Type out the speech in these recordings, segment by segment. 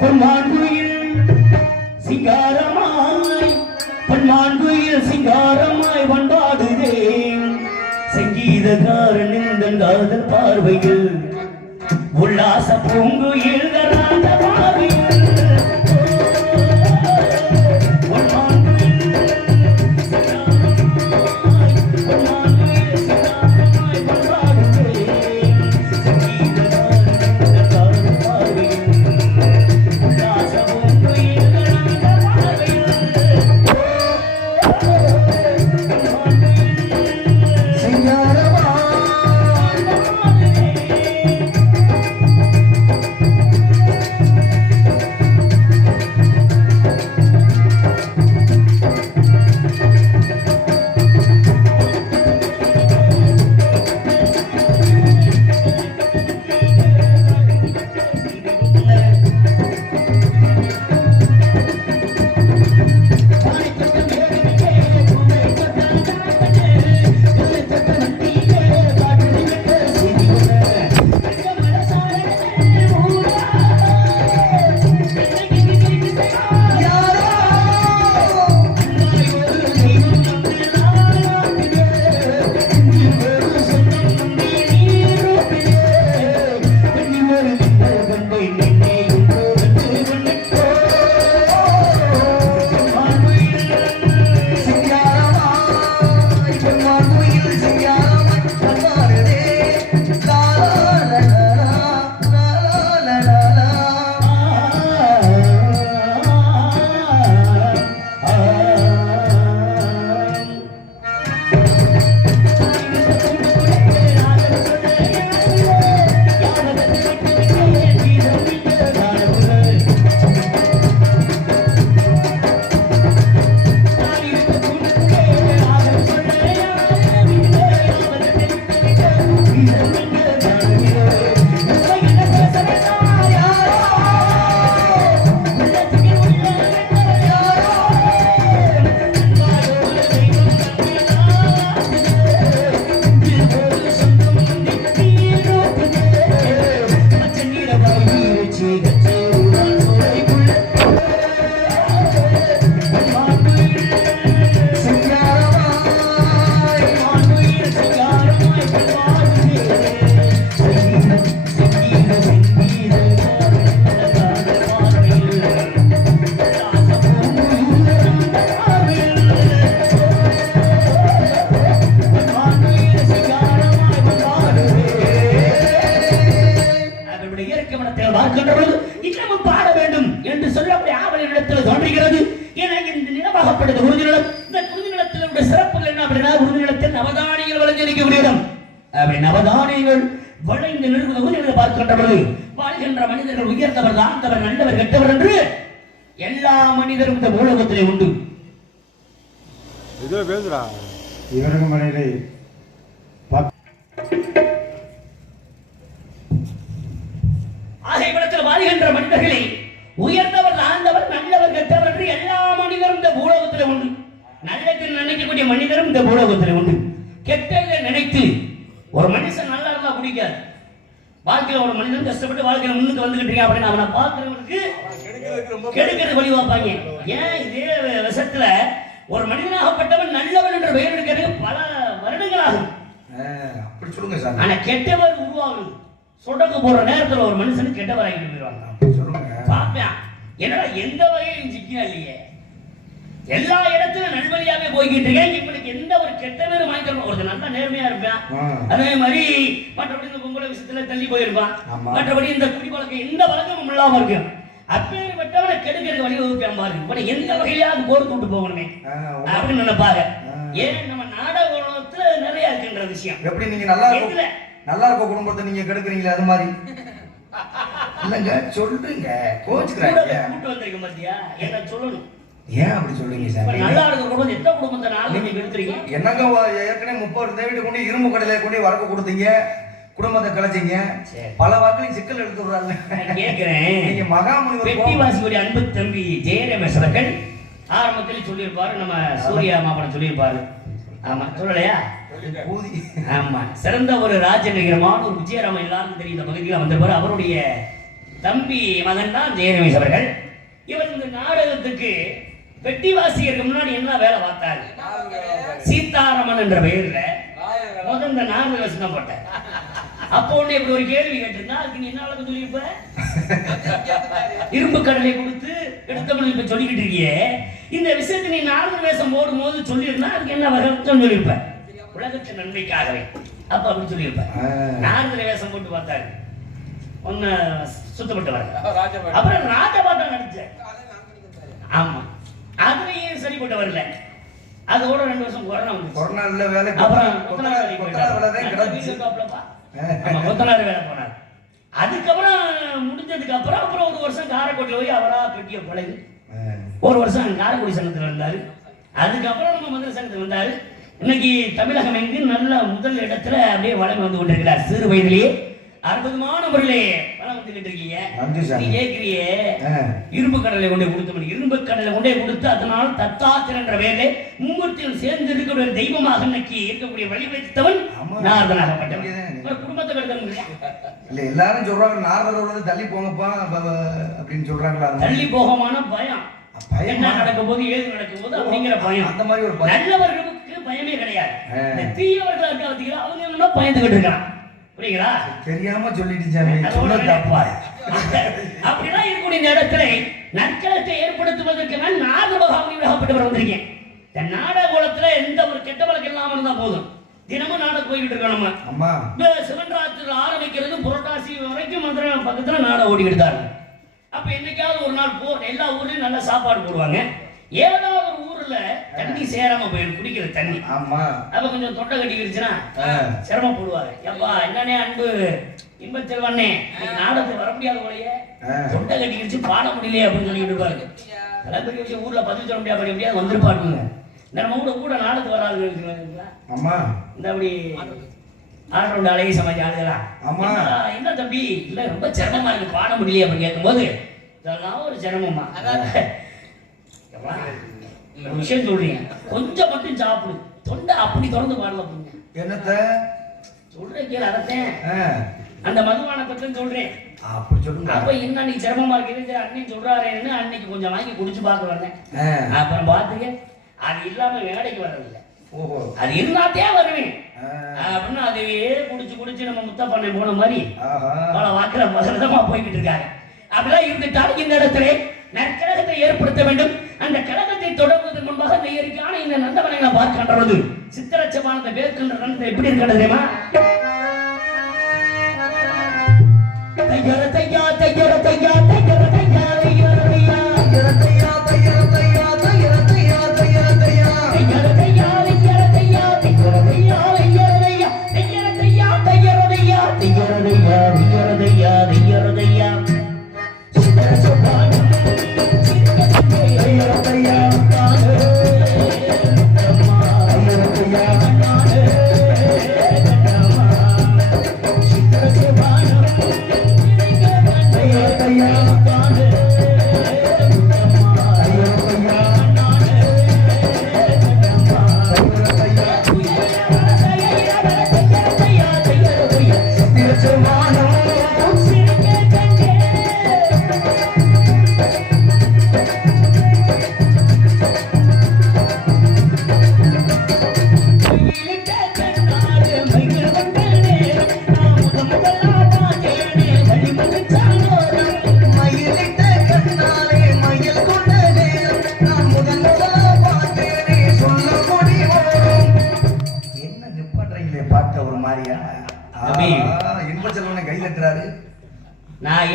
பொன்மான்குயில் சிங்காரமாய் பொன்மான்குயில் சிங்காரமாய் வண்டாடுதே சங்கீதக்காரன் இந்த காதல் பார்வையில் உல்லாச பூங்குயில் தராத பார்வையில் இந்த நிலமாகப்படுது உறுதிநிலம் இந்த உறுதிநிலத்தில் உள்ள சிறப்புகள் என்ன அப்படின்னா உறுதிநிலத்தில் நவதானியங்கள் விளைஞ்சிருக்கக்கூடிய இடம் அப்படி நவதானியங்கள் விளைந்து நிற்கிற உறுதிநிலை பார்க்கின்ற பொழுது வாழ்கின்ற மனிதர்கள் உயர்ந்தவர் தாழ்ந்தவர் நல்லவர் கெட்டவர் என்று எல்லா மனிதரும் இந்த உலகத்திலே உண்டு. இதோ பேசுறா. இவருக்கு மனையிலே அவனை பார்க்கிறவனுக்கு கெடுக்கிறது வழி பார்ப்பாங்க. ஏன் இதே விஷயத்துல ஒரு மனிதனாகப்பட்டவன் நல்லவன் என்ற பெயர் எடுக்கிறதுக்கு பல வருடங்கள் ஆகும் அப்படி சொல்லுங்க சார் ஆனா கெட்டவர் உருவாகும். சொடக்கு போற நேரத்துல ஒரு மனுஷனுக்கு கெட்டவர் ஆகிட்டு போயிடுவாங்க. அப்படி சொல்லுங்க. பாப்பேன் என்னடா எந்த வகையிலும் சிக்கியா இல்லையே. எல்லா இடத்திலும் நல்வழியாவே போய்கிட்டு இருக்கேன். இவனுக்கு எந்த ஒரு கெட்ட பேரும் வாங்கி தரணும் ஒருத்தர் நல்லா நேர்மையா இருப்பான். அதே மாதிரி மற்றபடி இந்த பொம்பளை விஷயத்துல தள்ளி போயிருப்பான். மற்றபடி இந்த குடி பழக்கம் எந்த பழக்கமும் இல்லாம இருக்கும் அப்பேற்பட்டவனை கெடுக்கிறது வழி வகுப்பான் பாருங்க. இவனை எந்த வகையிலாவது கோர்த்து விட்டு போகணுமே. அப்படின்னு நினைப்பாங்க. ஏன் நம்ம நாடகத்துல நிறைய இருக்கின்ற விஷயம். எப்படி நீங்க நல்லா எதுல? இருக்கும் நல்லா இருக்க குடும்பத்தை நீங்க கெடுக்குறீங்களே அது மாதிரி. இல்லங்க சொல்றீங்க. கோச்சுக்கிறாங்க. கூட்டு வந்திருக்க பாத்தியா என்ன சொல்லணும்? ஏன் அப்படி சொல்றீங்க சார்? நல்லா குடும்பம் எத்தனை குடும்பத்தை நாள் நீங்க எடுத்துறீங்க என்னங்க ஏற்கனவே முப்பது தேவிட்டு கொண்டு இரும்பு கடையில கொண்டு வரக்கு கொடுத்தீங்க குடும்பத்தை கலைச்சீங்க. பல வாக்கிலையும் சிக்கல் எடுத்து விடுறாங்க. நான் கேட்கிறேன் நீங்க கோபம். வெட்டிவாசியுடைய அன்பு தம்பி ஜெயரமேஸ்வரர்கள் ஆரம்பத்தில் சொல்லியிருப்பாரு நம்ம சூர்யா மாப்பனம் சொல்லியிருப்பாரு. ஆமா சொல்லலையா? ஆமா. சிறந்த ஒரு ராஜநகரமான ஒரு விஜயராமன் எல்லாருக்கும் தெரியும் இந்த பகுதியில் வந்திருப்பார். அவருடைய தம்பி மகன் தான் ஜெயரமேஷ் அவர்கள். இவர் இந்த நாடகத்துக்கு பெட்டி வாசிக்கிறதுக்கு முன்னாடி என்ன வேலை பார்த்தாரு? சீதாராமன் என்ற பெயர்ல முதல் இந்த நாடக வேஷம் தான் போட்டார். அப்போ உடனே இப்படி ஒரு கேள்வி கேட்டிருந்தா அதுக்கு நீ என்ன அளவுக்கு சொல்லியிருப்ப? இரும்பு கடலை கொடுத்து எடுத்தவன் இப்ப சொல்லிக்கிட்டு இருக்கியே. இந்த விஷயத்தை நீ நாடக வேஷம் போடும்போது சொல்லியிருந்தா அதுக்கு என்ன வருத்தம் சொல்லியிருப்ப? உலகத்தின் நன்மைக்காகவே. அப்ப அப்படி சொல்லியிருப்ப. ஆ. நாரதர வேஷம் போட்டு பார்த்தாரு. ஒன்னு சுத்தப்பட்டு வரல அப்புறம் ராஜபாட்டம் நடிச்சேன் ஆமா. அதுலயும் சரிப்பட்டு வரல அதோட ரெண்டு வருஷம் கொரோனா வந்துச்சு. கொரோனா இல்ல வேலை அப்புறம் கொத்தனார் வேலைக்கு போயிட்டாரு. கொத்தனார் வேலை போனார். அதுக்கப்புறம் முடிஞ்சதுக்கு அப்புறம் அப்புறம் ஒரு வருஷம் காரைக்குடியில் போய் அவரா பெட்டிய பழகி ஒரு வருஷம் காரைக்குடி சங்கத்தில் இருந்தாரு. அதுக்கப்புறம் நம்ம மதுரை சங்கத்தில் வந்தாரு. இன்னைக்கு தமிழகம் எங்கு நல்ல முதல் இடத்துல அப்படியே வளம் வந்து கொண்டிருக்கிறார் சிறு வயதிலேயே. அற்புதமான முறையிலே வளம் வந்துகிட்டு இருக்கீங்க. நீ கேட்கிறியே. இரும்பு கடலை கொண்டே கொடுத்து இரும்பு கடலை கொண்டே கொடுத்து அதனால் தத்தாத்திரன் என்ற பெயரிலே மும்மூர்த்தியில் சேர்ந்து இருக்கக்கூடிய தெய்வமாக இன்னைக்கு இருக்கக்கூடிய வழிவைத்தவன் ஆமா. நாரதனாகப்பட்டவன் குடும்பத்தை கெடுத்தவன்? இல்ல எல்லாரும் சொல்றாங்க நாரதர் வந்து தள்ளி போங்கப்பா அப்படின்னு சொல்றாங்களா? தள்ளி போகமான பயம் பயமா? என்ன நடக்கும் போது ஏது நடக்கும் போது அப்படிங்கிற பயம் அந்த மாதிரி ஒரு நல்லவர்களுக்கு பயமே கிடையாது தீயவர்களா இருக்க அவங்க என்ன பயந்துகிட்டு இருக்கான் புரியுங்களா தெரியாம சொல்லிட்டு அப்படிலாம் இருக்கக்கூடிய இந்த இடத்துல நற்களத்தை ஏற்படுத்துவதற்கு நான் நாகபகாமி விலகப்பட்டு வந்திருக்கேன் இந்த நாடக குலத்துல எந்த ஒரு கெட்ட வழக்கம் இல்லாம இருந்தா போதும். தினமும் நாடகம் போய்கிட்டு இருக்கோம் நம்ம. சிவன் ராத்திரி ஆரம்பிக்கிறது புரட்டாசி வரைக்கும் மதுரை பக்கத்துல நாடகம் ஓடிக்கிட்டு தான். அப்ப என்னைக்காவது ஒரு நாள் போ எல்லா ஊர்லயும் நல்ல சாப்பாடு போடுவாங்க. ஏதாவது ஒரு ஊர்ல தண்ணி சேராம போயிடும் குடிக்கிற தண்ணி. ஆமா. அப்ப கொஞ்சம் தொண்டை கட்டிக்கிடுச்சுன்னா ஆ. சிரமப்படுவாங்க ஏப்பா என்னண்ணே அன்பு? இன்பச்செல்வண்ணே இன்னைக்கு நாடகத்துக்கு வர முடியாத போலயே. ஆ. தொண்டை கட்டிக்கிடுச்சு பாட முடியலையே அப்படின்னு சொல்லிட்டு இருப்பாரு அதெல்லாம் பெரிய விஷயம். ஊர்ல பதில் சொல்ல முடியாது படிக்க முடியாது வந்திருப்பாருங்க. நம்ம கூட கூட நாடகத்துக்கு வராது இருக்குங்களா அம்மா இந்த அப்படி ஆல்ரவுண்ட் அழகி சமாஜ் ஆளுகளா? ஆமா. என்ன தம்பி? இல்ல ரொம்ப சிரமமா இருக்கு பாட முடியலையே அப்படின்னு கேட்கும்போது இதெல்லாம் ஒரு சிரமமா? ஏப்பா, ஒரு விஷயம் சொல்றீங்க. கொஞ்சம் மட்டும் சாப்பிடு தொண்டை அப்படி திறந்து பாடல அப்படிங்க என்னத்த? சொல்றேன் கேளு அதத்தேன். அந்த மதுவான பற்றி சொல்றேன். அப்படி சொல்லுங்க. அப்ப என்ன அன்னைக்கு சிரமமா இருக்குது அன்னைக்கு சொல்றாருன்னு அன்னைக்கு கொஞ்சம் வாங்கி குடிச்சு பார்க்க வந்தேன். அப்புறம் பார்த்துக்க அது இல்லாம வேலைக்கு வர்றதில்லை ஓஹோ. அது இருந்தாத்தே வருவேன். அப்படின்னு அதையே குடிச்சு குடிச்சு நம்ம முத்தப்பண்ணை போன மாதிரி பல போய்கிட்டு இருக்காங்க அப்படிலாம் இருந்துட்டாலும் இந்த இடத்துல நற்கழகத்தை ஏற்படுத்த வேண்டும். அந்த கழகத்தை தொடங்குவதற்கு முன்பாக இயற்கையான இந்த நந்தவனை நான் பார்க்கின்றது சித்தரட்சமான வேர்க்கின்ற நந்த எப்படி இருக்கிறது தெரியுமா? தையார தையார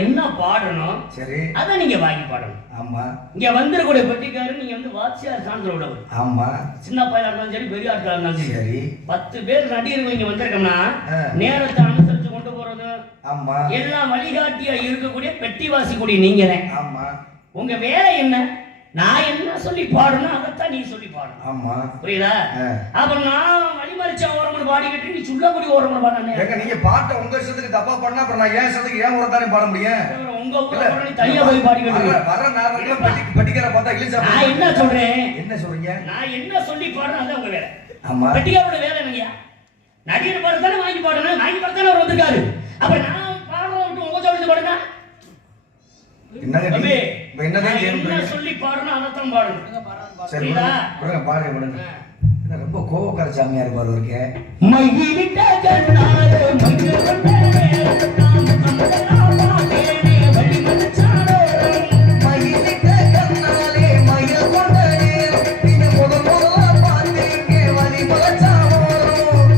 என்ன பாடணும்? சரி. அதை நீங்க வாங்கி பாடணும். ஆமா. இங்க வந்திருக்கூடிய பெட்டிக்காரர் நீங்க வந்து வாட்சியார் சான்று உள்ளவர். ஆமா. சின்ன பையனா இருந்தாலும் சரி பெரிய ஆட்களா இருந்தாலும் சரி. பத்து பேர் நடிகர்கள் இங்க வந்திருக்கோம்னா. நேரத்தை அனுசரிச்சு கொண்டு போறது. ஆமா. எல்லாம் வழிகாட்டியா இருக்கக்கூடிய பெட்டி வாசிக்கூடிய நீங்க ஆமா. உங்க வேலை என்ன? நான் என்ன சொல்லி பாடணும் அதைத்தான் நீ சொல்லி பாடணும். ஆமா. புரியுதா. அப்புறம் நான் வழிமறிச்சா ஓரமணி பாடிக்கிட்டு நீ சுள்ளக்குடி ஓரமணி பாடானே ஏங்க நீங்க பாட்டை உங்க இஷ்டத்துக்கு தப்பா பண்ணா அப்புறம் நான் ஏன் இஷ்டத்துக்கு ஏன் உரத்தானே பாட முடியும்? உங்க ஊர்ல தனியா போய் பாடிக்கிட்டு. வர்ற நேரத்துல பெட்டி பெட்டிக்கார பார்த்தா இழிச்சா நான் என்ன சொல்றேன்? என்ன சொல்றீங்க? நான் என்ன சொல்லி பாடுறேன் அதான் உங்க வேலை. ஆமா. வெட்டியாரோட வேலை என்னங்கய்யா? நடிகர் பாடு தானே வாங்கி பாடணும் வாங்கி பாடு தானே அவர் வந்திருக்காரு. அப்ப நான் விட்டு உங்க சொல்லிட்டு பாடுங்க என்னங்க என்னதான் நான் என்ன சொல்லி பாடணும் அதைத்தான் பாடணும் சரி? விடுங்க, விடுங்க ரொம்ப கோவக்கார சாமியா இருப்பாரு இருக்கே மயிலிட்ட கண்ணாலே மயில் கொண்டே, நாம் கண்டெல்லாம் பார்த்தேனே, வழிமறிச்சாரோரம். மயிலிட்ட கண்ணாலே மயில் கொண்ட நேரம் இது முதல் முதலா பார்த்தீங்க வழி மலைச்சாவோம்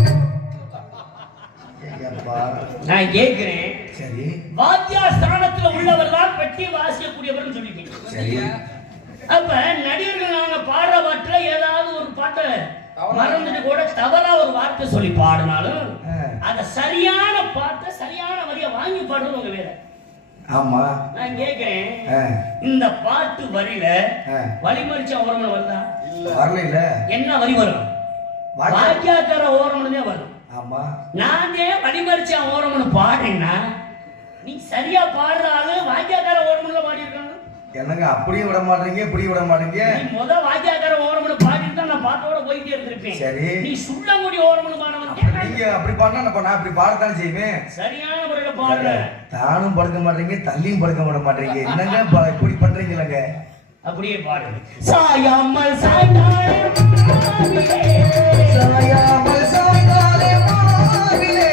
நான் கேட்கிறேன் சரி வாத்தியா ஸ்தானத்துல உள்ளவர் தான் பெட்டி வாசிக்கக்கூடியவர்னு சொல்லிட்டீங்க. அப்ப நடிகர்கள் நாங்க பாடுற பாட்டுல ஏதாவது ஒரு பாட்டை மறந்துட்டு கூட தவறா ஒரு வார்த்தை சொல்லி பாடினாலும். அத சரியான பாட்டை சரியான வரியை வாங்கி பாடுறது உங்க வேலை. ஆமா. நான் கேட்கிறேன் ஆ, இந்த பாட்டு வரியில. வழிமறிச்ச ஓரமணம் வருதா? வரல இல்ல என்ன வரி வரும்? வாக்கியாக்கார ஓரமணமே வரும். ஆமா. நான் ஏன் வழிமறிச்ச ஓரமணம் பாடுறேன்னா நீ சரியா பாடுற ஆளு வாக்கியாக்கார ஓரமணம் பாடி இருக்காங்க என்னங்க அப்படியும் விட மாட்டீங்க இப்படி விட மாட்டீங்க? நீ முத வாத்தியாக்கார ஓரமணம் பாடிட்டு தான் நான் பாட்டோட போயிட்டே இருந்திருப்பேன். சரி. நீ சுள்ளங்குடி ஓரமணம் பாட அப்ப வந்து நீங்க அப்படி பாடினா நான் இப்படி பாடத்தானே செய்வேன்? சரியான முறையில பாடுற. தானும் படுக்க மாட்டீங்க தள்ளியும் படுக்க விட மாட்டீங்க. என்னங்க இப்படி பண்றீங்களங்க? அப்படியே பாடு. சாயாமல் சாய்ந்தாய் மாவிலே. சாயாமல் சாய்ந்தாலே மாவிலே.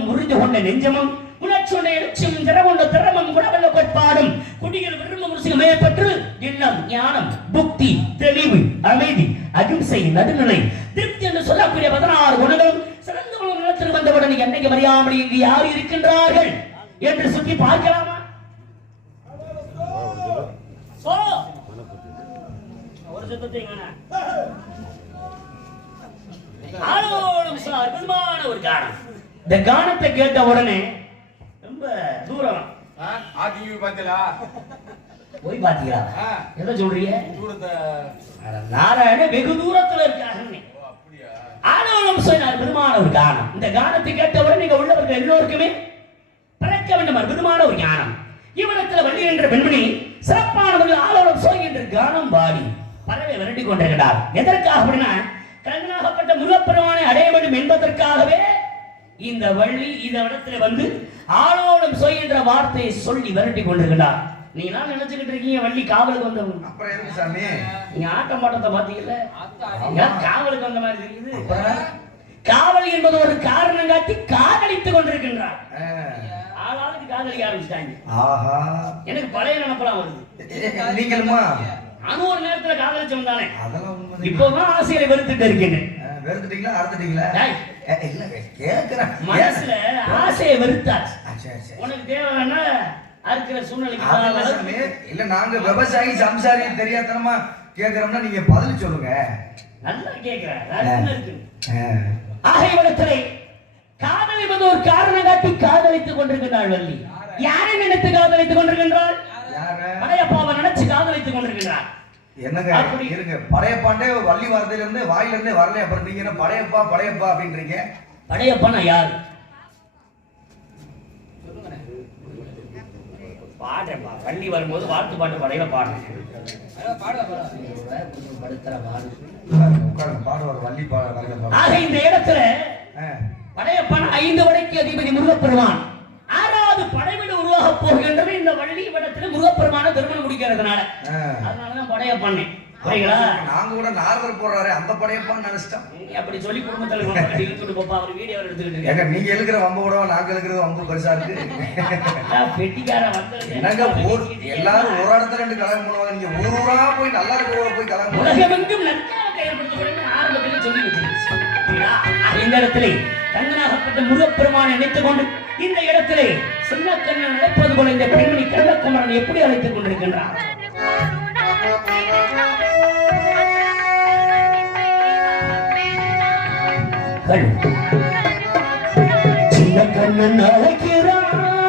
வாழ்வும் உறுதி கொண்ட நெஞ்சமும் உணர்ச்சியுடைய எழுச்சியும் திறகொண்ட திறமும் குணவல்ல கோட்பாடும் குடிகள் விரும்பும் ருசியும் மேற்பற்று எண்ணம் ஞானம் புக்தி தெளிவு அமைதி அகிம்சை நடுநிலை திருப்தி என்று சொல்லக்கூடிய பதினாறு குணங்களும் சிறந்த ஒரு வந்தவுடன் என்னைக்கு மறியாமல் இங்கு யார் இருக்கின்றார்கள் என்று சுற்றி பார்க்கலாமா? ஒரு சத்தத்தை காண சார் ஒரு காரணம் இந்த கானத்தை கேட்ட உடனே ரொம்ப தூரம். பாத்தீங்களா போய் பாத்தீங்களா. எதை சொல்றீங்க? தூரத்தை. நாராயண வெகு தூரத்துல ஆளோடும் சார் அற்புதமான ஒரு கானம். இந்த கானத்தை கேட்ட உடனே இங்க உள்ளவர்கள் எல்லோருக்குமே பிறக்க வேண்டும் அற்புதமான ஒரு ஞானம். இவனத்துல வள்ளி என்ற பெண்மணி சிறப்பானவர்கள் ஆளோடும் சோய் என்ற கானம் பாடி பறவை விரட்டி கொண்டிருக்கிறார். எதற்காக அப்படின்னா கண்ணனாகப்பட்ட முருகப்பெருமானை அடைய வேண்டும் என்பதற்காகவே இந்த வள்ளி இந்த இடத்துல வந்து ஆளோடும் சோய் என்ற வார்த்தையை சொல்லி விரட்டி கொண்டிருக்கிறார். நீங்க நான் நினைச்சுக்கிட்டு இருக்கீங்க? வள்ளி காவலுக்கு வந்தவங்க. அப்புறம் எதுக்கு சாமி? நீங்க ஆட்டம் பாட்டத்தை பாத்தீங்கல்ல காவலுக்கு வந்த மாதிரி தெரியுது? காவல் என்பது ஒரு காரணம் காட்டி காதலித்துக் கொண்டிருக்கின்றார். ஆளாளுக்கு காதலிக்க ஆரம்பிச்சிட்டாங்க. ஆஹா. எனக்கு பழைய நினப்பெல்லாம் வருது. நீங்களுமா? அது ஒரு நேரத்துல காதலிச்சவன் தானே இப்போதான் ஆசிரியரை வெறுத்துட்டு இருக்கேன். வெறுத்துட்டீங்களா? அறுத்துட்டீங்களா? கேக்குறேன். மனசுல ஆசையை வெறுத்தாச்சு. உனக்கு தேவைன்னா அறுக்கிற சூழ்நிலைக்கு இல்ல நாங்க விவசாயி சம்சாரி தெரியாதனமா கேக்குறோம்னா நீங்க பதில் சொல்லுங்க. நல்லா கேட்கிறேன் நல்லா இருக்கு. ஆ. ஆகையவனத்திலே காதல் என்பது ஒரு காரணம் காட்டி காதலித்துக் கொண்டிருக்கிறாள் வள்ளி. யாரை? நினைத்து காதலித்துக் கொண்டிருக்கின்றாள்? யார? படையப்பாவை நினைச்சு காதலித்துக் கொண்டிருக்கிறார் என்னங்க? அப்படி. இருங்க. படையப்பாண்டே வள்ளி வார்த்தையில இருந்து வாயில இருந்தே வரல அப்புறம் நீங்க என்ன படையப்பா படையப்பா அப்படின்றீங்க? படையப்பானா யாரு? பாடுறேன்ப்பா. வண்டி வரும்போது வாழ்த்து பாட்டு படையில பாடுறேன். வள்ளி. ஆக இந்த இடத்துல படையப்பன் ஐந்து வடைக்கு அதிபதி முருகப்பெருமான் ஆறாவது படைவீடு உருவாக போகின்றது இந்த வள்ளி விடத்துல முருகப்பெருமான திருமணம் முடிக்கிறதுனால. ஆ. அதனாலதான் படையப்பண்ணே புரியுங்களா நாங்க கூட நாரதர் போடுறாரு அந்த படையப்பான்னு நினைச்சிட்டோம். நீ அப்படி சொல்லி குடும்பத்துல இருக்கவங்க இழுத்துட்டு போப்பா அவர் வீடியோ எடுத்துக்கிட்டு ஏங்க நீங்க எழுக்கிற வம்பு கூட நாங்க எழுக்கிறது வம்பு பெருசா இருக்கு. பெட்டிக்கார என்னங்க ஊர் எல்லாரும் ஒரு இடத்துல ரெண்டு கல்யாணம் பண்ணுவாங்க. நீங்க ஊர் ஊரா போய் நல்லா இருக்கிற ஊரை போய் நற்காலத்தை ஏற்படுத்தப்படும் ஆரம்பத்தில் சொல்லி புரியுதா? இந்த முருகப்பெருமானை நினைத்துக் கொண்டு இந்த இடத்திலே சின்ன கண்ணன் நடப்பது போல இந்த பெண்மணி கண்ணகுமரன் எப்படி அழைத்துக் கொண்டிருக்கின்றார்? சின்ன கண்ணன் அழைக்கிறான்.